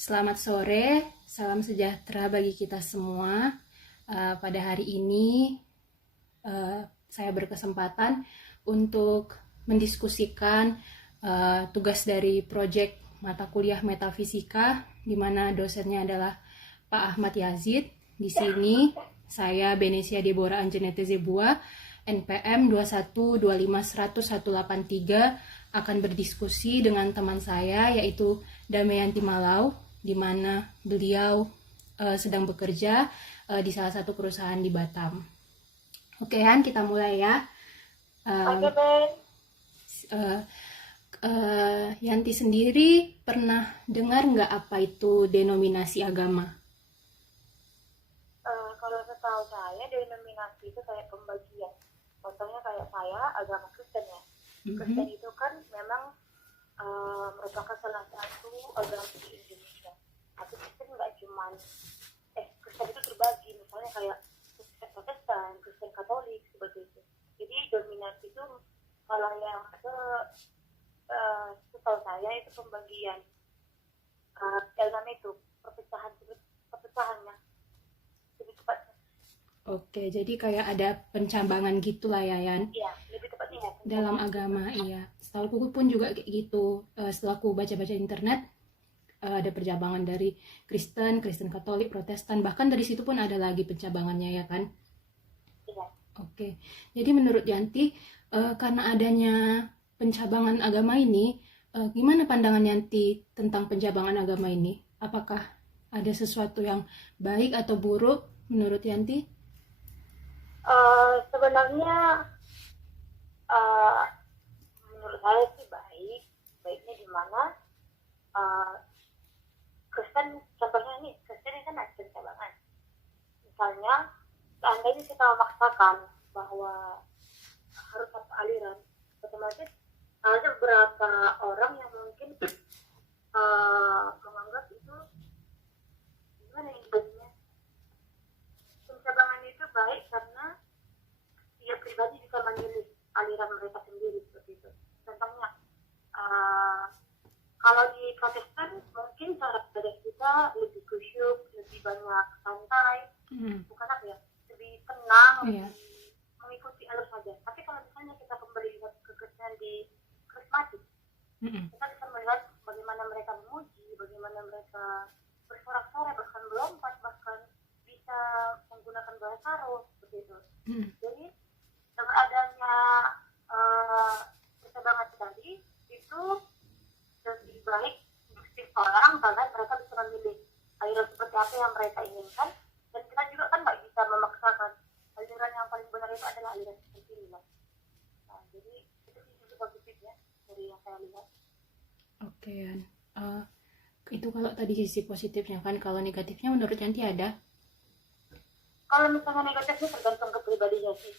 Selamat sore, salam sejahtera bagi kita semua. Pada hari ini saya berkesempatan untuk mendiskusikan tugas dari proyek mata kuliah metafisika, di mana dosennya adalah Pak Ahmad Yazid. Di sini saya Benesia Deborah Anjanette Zebua, NPM 212510183, akan berdiskusi dengan teman saya yaitu Damayanti Malau, di mana beliau sedang bekerja di salah satu perusahaan di Batam. Oke Han, kita mulai ya. Yanti sendiri pernah dengar nggak apa itu denominasi agama? Kalau setahu saya denominasi itu kayak pembagian. Contohnya kayak saya agama Kristen ya. Kristen itu kan memang merupakan salah satu agama di Indonesia. Tapi Kristen nggak cuman Kristen itu terbagi, misalnya kayak Kristen Protestan, Kristen Katolik seperti itu. Jadi dominasi itu kalau yang setahu saya itu pembagian agama itu perpecahannya lebih tepatnya. Oke, jadi kayak ada pencambangan gitulah ya Yan? Iya, lebih tepatnya ya. Dalam agama, iya. Setahu aku pun juga kayak gitu. Setelah aku baca-baca internet, ada percabangan dari Kristen Katolik, Protestan, bahkan dari situ pun ada lagi pencabangannya ya kan? Iya. Oke, jadi menurut Yanti, karena adanya pencabangan agama ini, gimana pandangan Yanti tentang pencabangan agama ini? Apakah ada sesuatu yang baik atau buruk menurut Yanti? Sebenarnya menurut saya sih baik. Baiknya di mana Kristen, contohnya ini Kristen ini kan ada pencabangan. Misalnya seandainya kita memaksakan bahwa harus satu aliran, otomatis ada beberapa orang yang mungkin menganggap itu gimana intinya, pencabangan itu baik karena setiap pribadi bisa memilih aliran mereka sendiri seperti itu. Contohnya kalau di Protestan mungkin cara ibadah kita lebih khusyuk, lebih banyak santai, bukan apa ya, lebih tenang, lebih mengikuti alur saja. Tapi kalau misalnya kita kembali lihat ke Kristen di karismatik, kita bisa melihat bagaimana mereka memuji, bagaimana mereka bersorak-sorai, bahkan melompat, bahkan bisa menggunakan bahasa roh seperti itu. Jadi dengan adanya percabangan tadi itu lebih baik untuk setiap orang karena mereka bisa memilih aliran seperti apa yang mereka inginkan, dan kita juga kan nggak bisa memaksakan aliran yang paling benar itu adalah aliran seperti ini. Nah, jadi itu sisi positifnya dari yang saya lihat. Oke, Yan. Itu kalau tadi sisi positifnya kan, kalau negatifnya menurut Yanti ada? Kalau misalnya negatifnya tergantung ke pribadinya sih.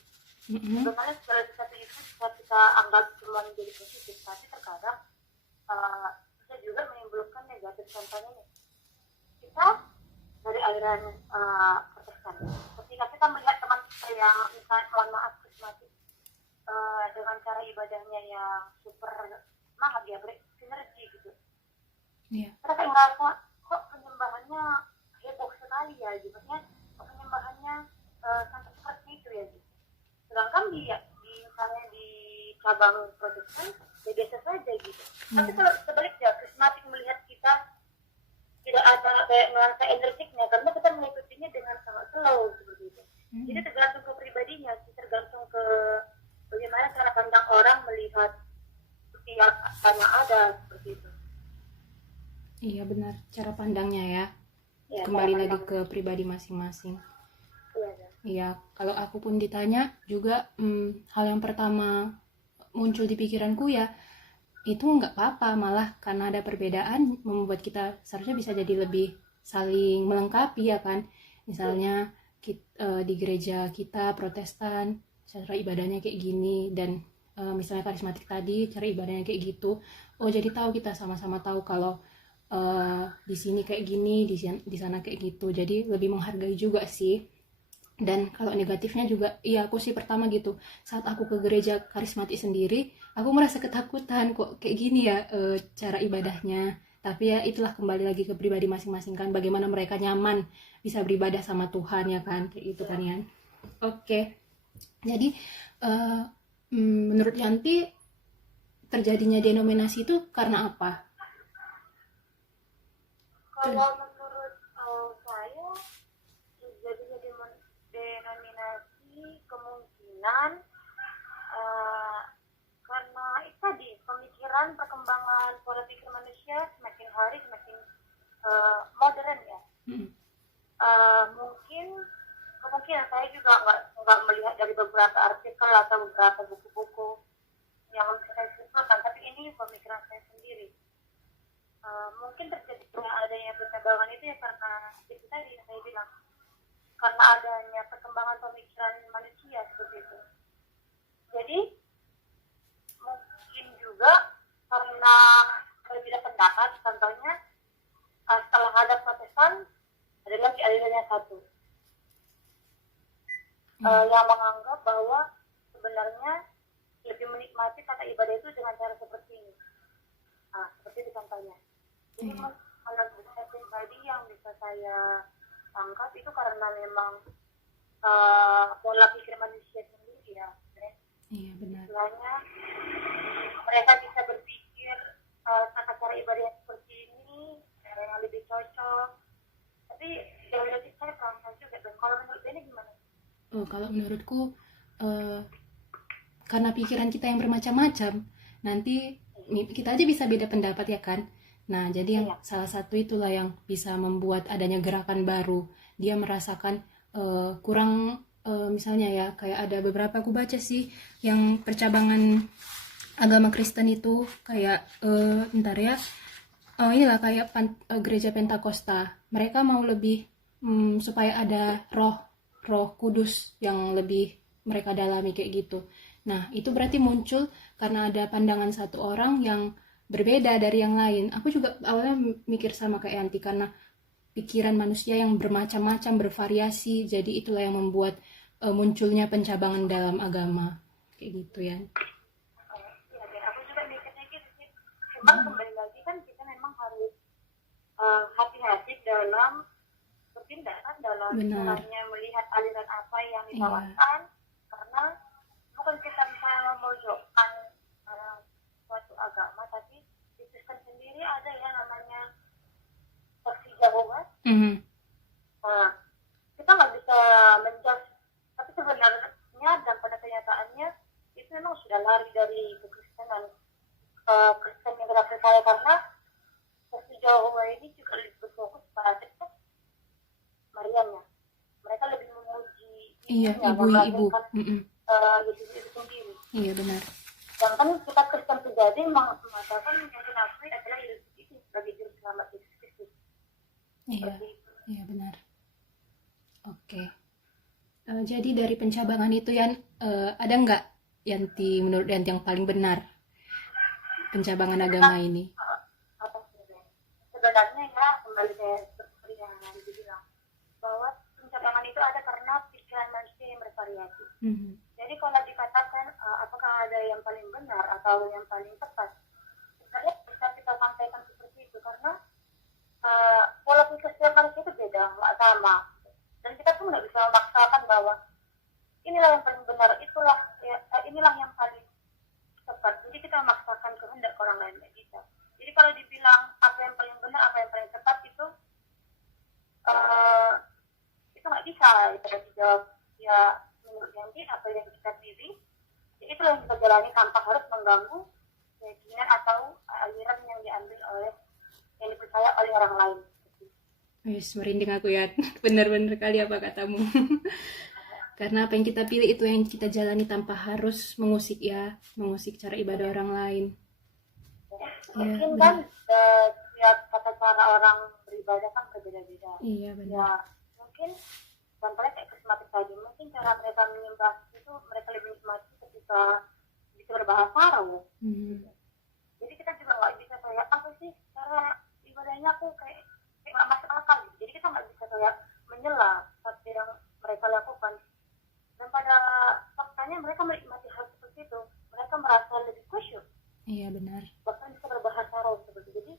Sebenarnya segala sesuatu itu bisa kita anggap cuma menjadi positif, tapi terkadang bisa juga menimbulkan negatif. Contohnya nih, kita dari aliran Protestan, ketika kita melihat teman kita yang misalnya, mohon maaf, karismatik, dengan cara ibadahnya yang super semangat, dia bersinergi gitu. Kita kayak ngerasa kok penyembahannya heboh sekali ya, gitu. Maksudnya penyembahannya sampai seperti itu ya gitu. Sedangkan misalnya di cabang Protestan ya biasa saja gitu. Tapi kalau sebaliknya karismatik melihat kita tidak ada kayak nuansa energiknya karena kita mengikutinya dengan sangat slow seperti itu. Jadi tergantung ke pribadinya sih, tergantung ke bagaimana cara pandang orang melihat setiap apa ada seperti itu. Iya benar, cara pandangnya ya. Kembali lagi ke pribadi masing-masing. Iya, kalau aku pun ditanya juga, hal yang pertama muncul di pikiranku ya, itu nggak apa-apa, malah karena ada perbedaan membuat kita seharusnya bisa jadi lebih saling melengkapi ya kan. Misalnya di gereja kita Protestan cara ibadahnya kayak gini, dan misalnya karismatik tadi cara ibadahnya kayak gitu. Oh, jadi tahu, kita sama-sama tahu kalau di sini kayak gini, di sana kayak gitu. Jadi lebih menghargai juga sih. Dan kalau negatifnya juga, iya aku sih pertama gitu, saat aku ke gereja karismatik sendiri, aku merasa ketakutan, kok kayak gini ya cara ibadahnya. Tapi ya itulah, kembali lagi ke pribadi masing-masing kan, bagaimana mereka nyaman bisa beribadah sama Tuhan ya kan, kayak gitu kan ya. Oke. Jadi menurut Yanti terjadinya denominasi itu karena apa? Kalau menurut saya terjadinya denominasi kemungkinan karena itu tadi pemikiran, perkembangan pola pikir manusia semakin hari semakin modern ya. Mungkin kemungkinan saya juga nggak melihat dari beberapa artikel atau beberapa buku-buku yang bisa saya simpulkan, tapi ini pemikiran saya sendiri. Mungkin terjadinya adanya perkembangan itu ya karena itu tadi yang saya bilang, karena adanya perkembangan pemikiran manusia seperti itu. Jadi mungkin juga karena berbeda pendapat, contohnya setelah ada Protestan ada lagi alirannya satu yang menganggap bahwa sebenarnya lebih menikmati kata ibadah itu dengan cara seperti ini. Seperti itu contohnya. Jadi kalau saya pribadi yang bisa saya tangkap itu karena memang pola pikir manusia sendiri ya. Iya benar. Istilahnya mereka bisa berpikir tata cara ibadah yang seperti ini yang lebih cocok. Tapi jauh lebih saya kurang tahu juga. Dan kalau menurut ini gimana? Kalau menurutku karena pikiran kita yang bermacam-macam, nanti kita aja bisa beda pendapat ya kan. Nah jadi yang salah satu itulah yang bisa membuat adanya gerakan baru. Dia merasakan kurang, misalnya ya kayak ada beberapa aku baca sih yang percabangan agama Kristen itu kayak inilah kayak gereja Pentakosta, mereka mau lebih supaya ada roh kudus yang lebih mereka dalami kayak gitu. Nah itu berarti muncul karena ada pandangan satu orang yang berbeda dari yang lain. Aku juga awalnya mikir sama kayak Yanti, karena pikiran manusia yang bermacam-macam, bervariasi, jadi itulah yang membuat munculnya pencabangan dalam agama kayak gitu ya. Aku juga mikirnya gitu sih. Cuma kembali lagi kan kita memang harus hati-hati dalam bertindak kan, dalam caranya melihat aliran apa yang ditawarkan, karena bukan kita bisa memojokkan suatu agama, tapi di Kristen sendiri ada yang namanya saksi Jehovah. Kita nggak bisa menjudge, tapi sebenarnya dan pada kenyataannya itu memang sudah lari dari kekristenan. Kristen yang kita percaya, karena saksi Jehovah ini juga lebih berfokus pada Mariamnya. Mereka lebih memuji ibu. Yesus itu sendiri. Iya benar. Sedangkan kita Kristen sejati mengatakan yang dinafsi adalah Yesus itu sebagai juru selamat Yesus Kristus. Iya benar. Oke. Jadi dari pencabangan itu ada nggak Yanti, menurut Yanti yang paling benar pencabangan agama ini? Sebenarnya ya kembali seperti yang dibilang, bahwa pencabangan itu ada karena pikiran manusia yang bervariasi. Jadi kalau dikatakan apakah ada yang paling benar atau yang paling tepat, sebenarnya bisa kita sampaikan seperti itu, karena pola pikir setiap manusia itu beda, nggak sama. Dan kita pun nggak bisa memaksakan bahwa inilah yang paling benar, inilah yang paling tepat. Jadi kita memaksakan kehendak orang lain, nggak bisa. Jadi kalau dibilang apa yang paling benar, apa yang paling tepat itu nggak bisa kita dijawab ya menurut Yanti apa yang kita pilih, ya itulah yang kita jalani tanpa harus mengganggu keyakinan atau aliran yang diambil oleh yang dipercaya oleh orang lain. Merinding aku ya. Benar-benar kali apa katamu. Karena apa yang kita pilih itu yang kita jalani tanpa harus mengusik cara ibadah orang lain. Mungkin kan setiap kata cara orang beribadah kan berbeda-beda. Iya benar. Ya, mungkin contohnya kayak krismatik tadi, mungkin cara mereka menyembah itu mereka lebih nikmati ketika bisa berbahasa Arab. Jadi kita juga nggak bisa kayak apa sih cara ibadahnya aku kayak nggak masuk akal gitu. Jadi kita nggak bisa kayak menyela apa yang mereka lakukan. Dan pada faktanya mereka menikmati hal seperti itu, mereka merasa lebih khusyuk. Iya benar. Bahkan bisa berbahasa Arab seperti itu. Jadi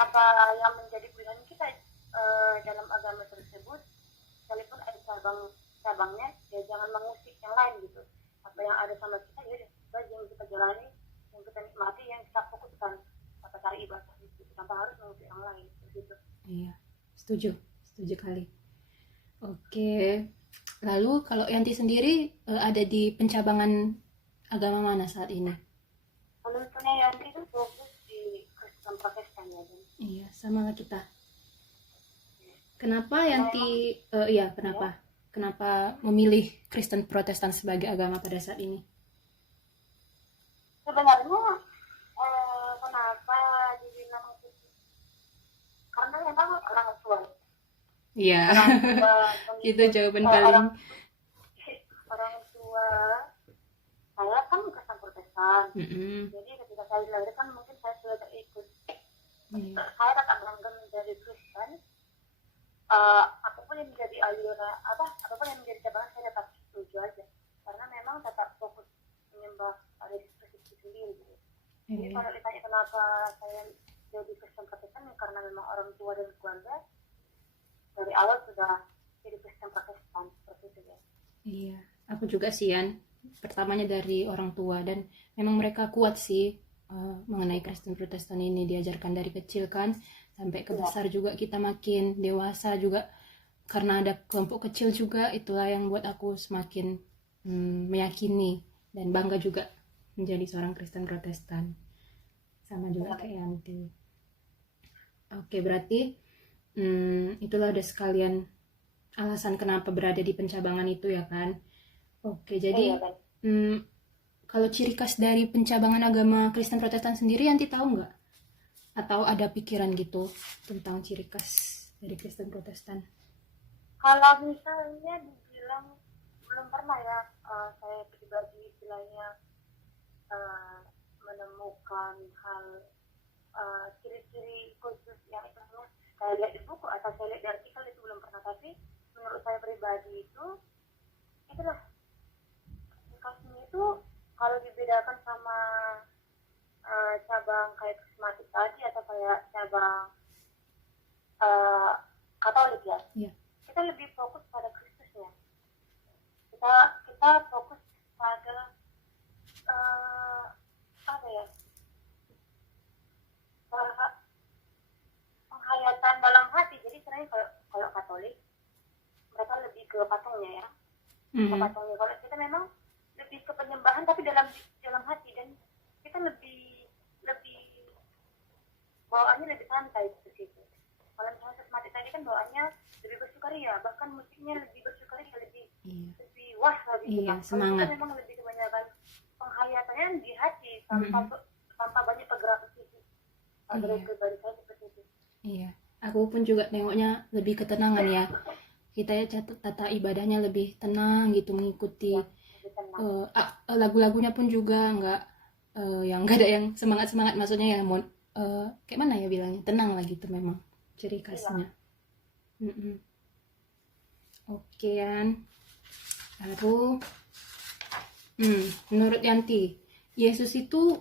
apa yang menjadi pilihan kita dalam agama tersebut, sekalipun ada cabangnya, ya jangan mengusik yang lain gitu. Apa yang ada sama kita ya yang kita jalani, yang kita nikmati, yang kita fokuskan pada cari ibadah itu, tanpa harus mengusik yang lain gitu. Iya, setuju kali. Oke, lalu kalau Yanti sendiri ada di pencabangan agama mana saat ini? Menurutnya Yanti itu fokus di Kristen Protestan ya, Dan. Iya, sama lah kita. Kenapa Yanti, kenapa? Ya? Kenapa memilih Kristen Protestan sebagai agama pada saat ini? Sebenarnya kenapa dibilang itu? Karena memang orang tua. Iya. Itu jawaban paling. Orang tua saya kan Kristen Protestan. Jadi ketika saya dilahirkan mungkin saya sudah ikut. Saya tetap berangkat dari Kristen. Apapun yang menjadi aliran apapun yang menjadi cabangan saya tetap setuju aja, karena memang tetap fokus menyembah pada Yesus Kristus sendiri gitu. Jadi kalau ditanya kenapa saya jadi Kristen Protestan, karena memang orang tua dan keluarga dari awal sudah jadi Kristen Protestan seperti itu ya. Iya, aku juga sih Yan, pertamanya dari orang tua, dan memang mereka kuat sih mengenai Kristen Protestan ini, diajarkan dari kecil kan sampai ke besar juga, kita makin dewasa juga karena ada kelompok kecil juga. Itulah yang buat aku semakin meyakini dan bangga juga menjadi seorang Kristen Protestan, sama juga kayak Yanti. Oke, berarti itulah udah sekalian alasan kenapa berada di pencabangan itu ya kan. Oke, jadi kalau ciri khas dari pencabangan agama Kristen Protestan sendiri Yanti tahu nggak? Atau ada pikiran gitu tentang ciri khas dari Kristen Protestan? Kalau misalnya dibilang belum pernah ya, saya pribadi istilahnya menemukan hal ciri-ciri khusus yang itu saya lihat di buku atau saya lihat di artikel, itu belum pernah. Tapi menurut saya pribadi itulah khasnya itu, kalau dibedakan sama cabang kayak Krismatik tadi atau kayak cabang Katolik ya, kita lebih fokus pada Kristusnya. Kita fokus pada penghayatan dalam hati. Jadi sebenarnya kalau Katolik mereka lebih ke patungnya ya, ke patungnya. Kalau kita memang lebih ke penyembahan tapi dalam hati, dan kita lebih bawaannya lebih santai ke situ. Kalau misalnya Krismatik tadi kan bawaannya lebih bersukaria, bahkan musiknya lebih bersukaria, lebih wah lagi. Semangat. Kita memang lebih kebanyakan penghayatannya di hati, tanpa banyak pergerakan fisik. Dari pribadi saya seperti itu. Iya, aku pun juga nengoknya lebih ketenangan ya. Kita ya tata ibadahnya lebih tenang gitu, mengikuti lagu-lagunya pun juga yang nggak ada yang semangat, maksudnya ya kayak mana ya bilangnya, tenang lah gitu, memang ciri khasnya. Oke Yan, lalu menurut Yanti, Yesus itu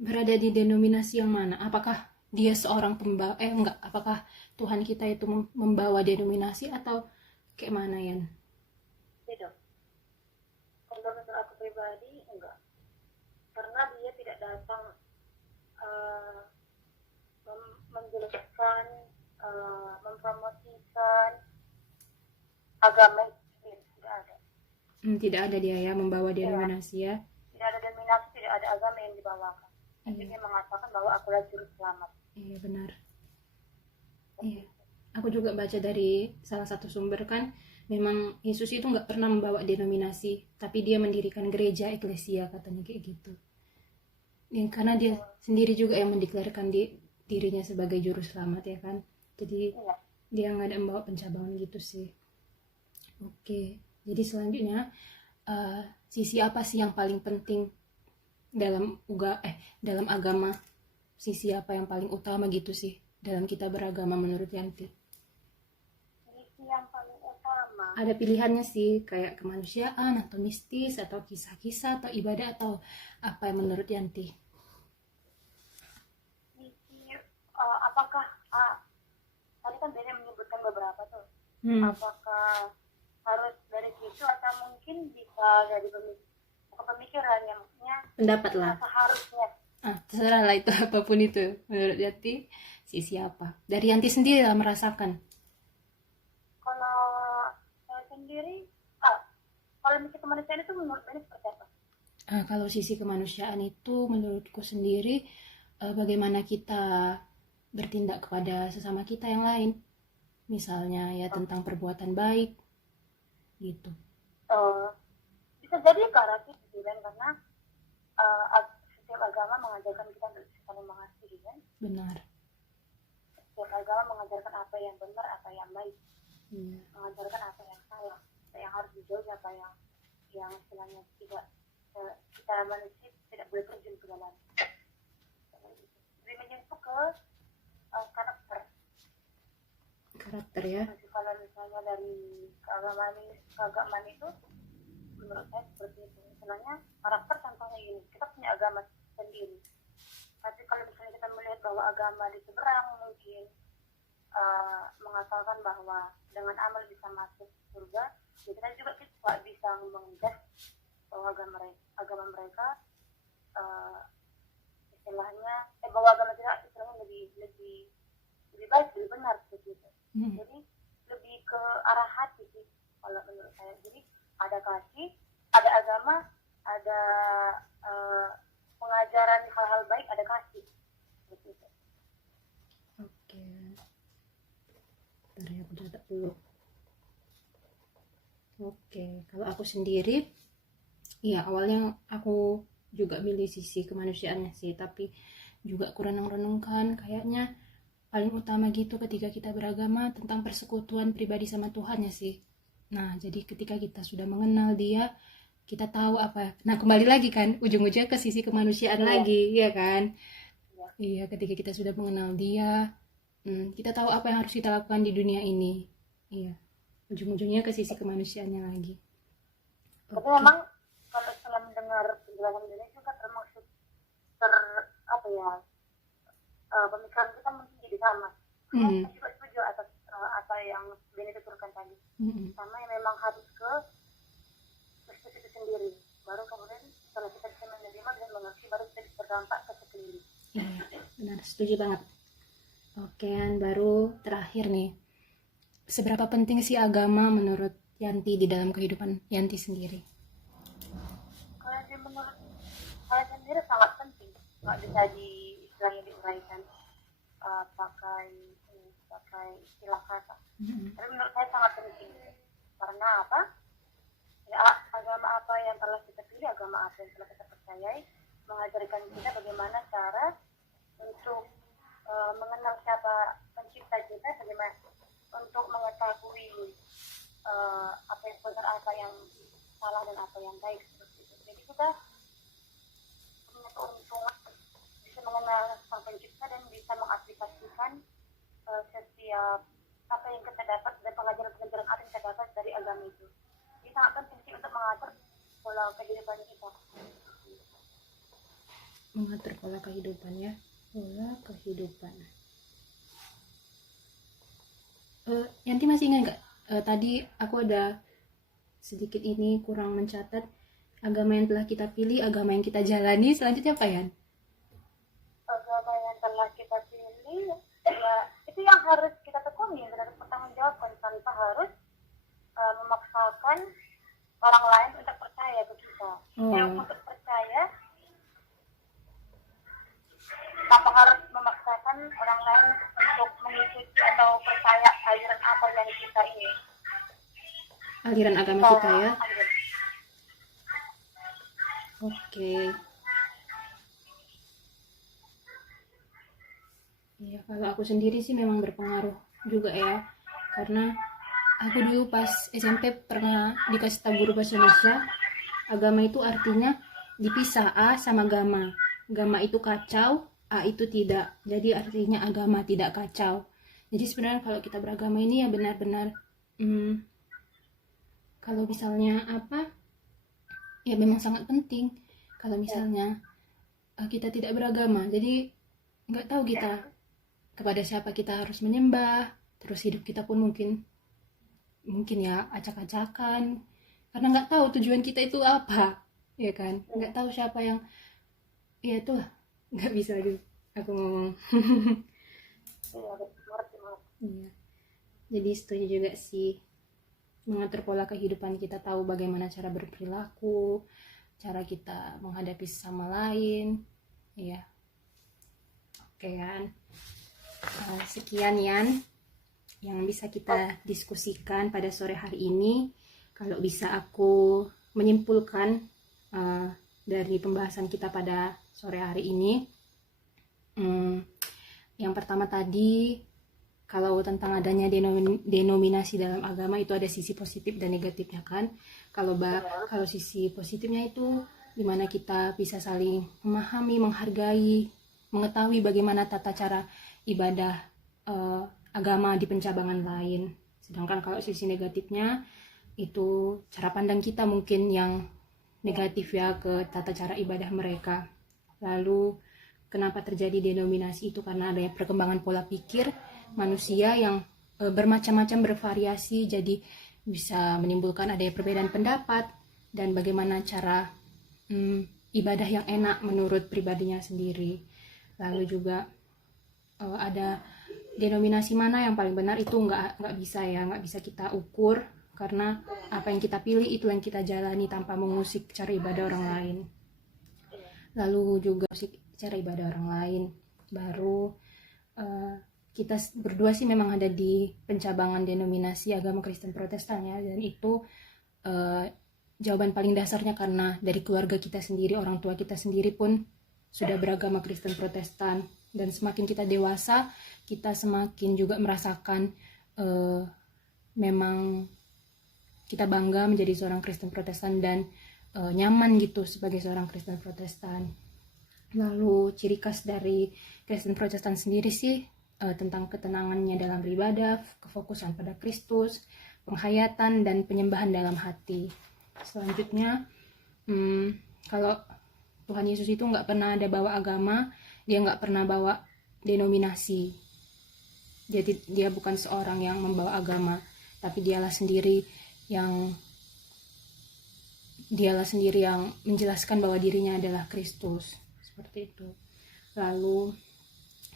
berada di denominasi yang mana? Apakah dia seorang pembawa apakah Tuhan kita itu membawa denominasi atau kayak mana Yan? Tidak. Kalau menurut aku pribadi enggak, karena dia tidak datang menjelaskan, mempromosikan agama itu, tidak ada. Tidak ada dia ya membawa denominasi ya. Tidak ada denominasi, tidak ada agama yang dibawakan. Tapi dia mengatakan bahwa akulah juru selamat. Iya benar. Iya. Aku juga baca dari salah satu sumber kan, memang Yesus itu nggak pernah membawa denominasi, tapi dia mendirikan gereja eklesia, katanya kayak gitu. Karena dia sendiri juga yang mendeklarasikan dirinya sebagai juru selamat ya kan. Jadi dia nggak ada membawa pencabangan gitu sih. Oke, jadi selanjutnya sisi apa sih yang paling penting dalam agama? Sisi apa yang paling utama gitu sih dalam kita beragama menurut Yanti? Sisi yang paling utama, ada pilihannya sih, kayak kemanusiaan atau mistis atau kisah-kisah atau ibadah atau apa yang menurut Yanti? Sisi apakah tadi kan Bene menyebutkan beberapa tuh, apakah harus dari situ atau mungkin bisa dari pemikiran yang maksudnya pendapat lah, seharusnya terserah lah itu apapun itu menurut Yanti sisi apa dari Yanti sendiri lah merasakan. Kalau saya sendiri kalau misi kemanusiaan itu menurut Bene seperti apa? Kalau sisi kemanusiaan itu menurutku sendiri bagaimana kita bertindak kepada sesama kita yang lain, misalnya ya tentang perbuatan baik gitu. Bisa jadi ke arah situ kan, karena setiap agama mengajarkan kita untuk saling mengasihi kan. Benar. Setiap agama mengajarkan apa yang benar, apa yang baik, mengajarkan apa yang salah, apa yang harus dijauhi, apa yang istilahnya tidak kita manusia tidak boleh terjun ke dalam. Lebih menyentuh ke karakter ya. Jadi kalau misalnya dari keagamaan itu menurut saya seperti itu. Misalnya karakter contohnya gini, kita punya agama sendiri, tapi kalau misalnya kita melihat bahwa agama di seberang mungkin mengatakan bahwa dengan amal bisa masuk surga, ya kita juga bisa mengejas bahwa agama mereka istilahnya bahwa agama kita istilahnya lebih baik, lebih benar begitu. Jadi lebih ke arah hati sih kalau menurut saya. Jadi ada kasih, ada agama, ada pengajaran hal-hal baik, ada kasih begitu. Oke. Bentar ya, aku catat dulu. Oke, kalau aku sendiri ya awalnya aku juga milih sisi kemanusiaannya sih, tapi juga aku renung-renungkan kayaknya paling utama gitu ketika kita beragama tentang persekutuan pribadi sama Tuhan ya sih. Nah, jadi ketika kita sudah mengenal Dia, kita tahu apa. Nah, kembali lagi kan ujung-ujungnya ke sisi kemanusiaan lagi, ya kan? Iya, ketika kita sudah mengenal Dia, kita tahu apa yang harus kita lakukan di dunia ini. Iya, ujung-ujungnya ke sisi kemanusiaannya lagi. Tapi memang kalau setelah mendengar penjelasan ini juga termasuk pemikiran kita mungkin jadi sama. Saya juga setuju atas apa yang Beni tuturkan tadi. Sama yang memang harus ke itu sendiri. Baru kemudian setelah kita bisa menerima dan mengerti, baru kita bisa berdampak ke sekeliling. Iya, benar, setuju banget. Oke, baru terakhir nih. Seberapa penting sih agama menurut Yanti di dalam kehidupan Yanti sendiri? Kalau menurut saya sendiri sangat penting. Nggak bisa diuraikan pakai istilah kata. Tapi menurut saya sangat penting. Karena apa? Ya, agama apa yang telah kita pilih, agama apa yang telah kita percayai, mengajarkan kita bagaimana cara untuk mengenal siapa pencipta kita, bagaimana untuk mengetahui apa yang benar, apa yang salah, dan apa yang baik seperti itu. Jadi kita punya keuntungan bisa mengenal sang pencipta dan bisa mengaplikasikan setiap apa yang kita dapat dan pengajaran-pengajaran apa yang kita dapat dari agama itu. Jadi sangat penting sih untuk mengatur pola kehidupan kita. Mengatur pola kehidupan ya, pola kehidupan. Yanti masih ingat nggak? Tadi aku ada sedikit ini kurang mencatat agama yang telah kita pilih, agama yang kita jalani. Selanjutnya apa ya? Agama yang telah kita pilih, ya itu yang harus kita tekuni dan harus bertanggungjawabkan tanpa harus memaksakan orang lain untuk percaya ke kita. Yang untuk percaya tanpa harus memaksakan orang lain untuk mengikuti atau percaya aliran apa yang kita ini. Aliran agama kita ya. Oke. Ya, kalau aku sendiri sih memang berpengaruh juga ya, karena aku dulu pas SMP pernah dikasih tahu guru bahasa Indonesia, agama itu artinya dipisah A sama gama. Gama itu kacau, A itu tidak. Jadi artinya agama tidak kacau. Jadi sebenarnya kalau kita beragama ini ya benar-benar kalau misalnya apa ya memang sangat penting. Kalau misalnya kita tidak beragama, jadi nggak tahu kita kepada siapa kita harus menyembah. Terus hidup kita pun mungkin ya acak-acakan, karena nggak tahu tujuan kita itu apa, ya kan? Nggak tahu siapa yang, ya itulah, nggak bisa gitu aku ngomong. Iya. Jadi setuju juga sih, mengatur pola kehidupan kita, tahu bagaimana cara berperilaku, cara kita menghadapi sesama lain, ya. Oke kan? Sekian Yan yang bisa kita diskusikan pada sore hari ini. Kalau bisa aku menyimpulkan dari pembahasan kita pada sore hari ini, yang pertama tadi, kalau tentang adanya denominasi dalam agama itu ada sisi positif dan negatifnya kan. Kalau sisi positifnya itu dimana kita bisa saling memahami, menghargai, mengetahui bagaimana tata cara ibadah agama di pencabangan lain. Sedangkan kalau sisi negatifnya itu cara pandang kita mungkin yang negatif ya ke tata cara ibadah mereka. Lalu kenapa terjadi denominasi itu, karena adanya perkembangan pola pikir manusia yang bermacam-macam, bervariasi, jadi bisa menimbulkan adanya perbedaan pendapat dan bagaimana cara ibadah yang enak menurut pribadinya sendiri. Lalu juga ada denominasi mana yang paling benar, itu nggak bisa kita ukur, karena apa yang kita pilih itu yang kita jalani tanpa mengusik cara ibadah orang lain. Lalu juga cara ibadah orang lain, baru kita berdua sih memang ada di pencabangan denominasi agama Kristen Protestan ya, dan itu jawaban paling dasarnya karena dari keluarga kita sendiri, orang tua kita sendiri pun sudah beragama Kristen Protestan. Dan semakin kita dewasa, kita semakin juga merasakan memang kita bangga menjadi seorang Kristen Protestan dan nyaman gitu sebagai seorang Kristen Protestan. Lalu ciri khas dari Kristen Protestan sendiri sih tentang ketenangannya dalam beribadah, kefokusan pada Kristus, penghayatan dan penyembahan dalam hati. Selanjutnya, kalau Tuhan Yesus itu nggak pernah ada bawa agama, dia nggak pernah bawa denominasi. Jadi dia bukan seorang yang membawa agama, tapi dialah sendiri yang menjelaskan bahwa dirinya adalah Kristus, seperti itu. Lalu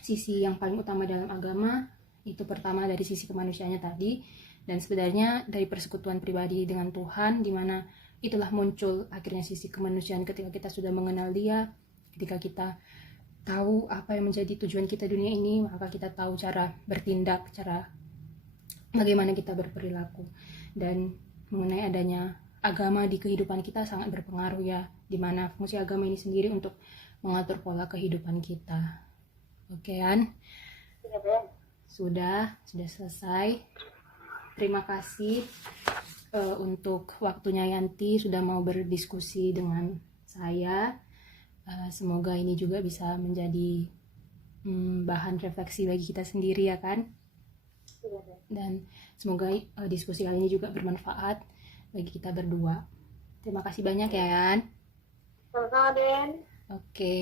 sisi yang paling utama dalam agama itu pertama dari sisi kemanusiaannya tadi, dan sebenarnya dari persekutuan pribadi dengan Tuhan, di mana itulah muncul akhirnya sisi kemanusiaan ketika kita sudah mengenal Dia, ketika kita tahu apa yang menjadi tujuan kita dunia ini, maka kita tahu cara bertindak, cara bagaimana kita berperilaku. Dan mengenai adanya agama di kehidupan kita sangat berpengaruh ya, dimana fungsi agama ini sendiri untuk mengatur pola kehidupan kita. Oke kan? Sudah selesai. Terima kasih untuk waktunya Yanti sudah mau berdiskusi dengan saya. Semoga ini juga bisa menjadi bahan refleksi bagi kita sendiri ya kan. Dan semoga diskusi kali ini juga bermanfaat bagi kita berdua. Terima kasih banyak ya Yan. Sama-sama Den. Oke.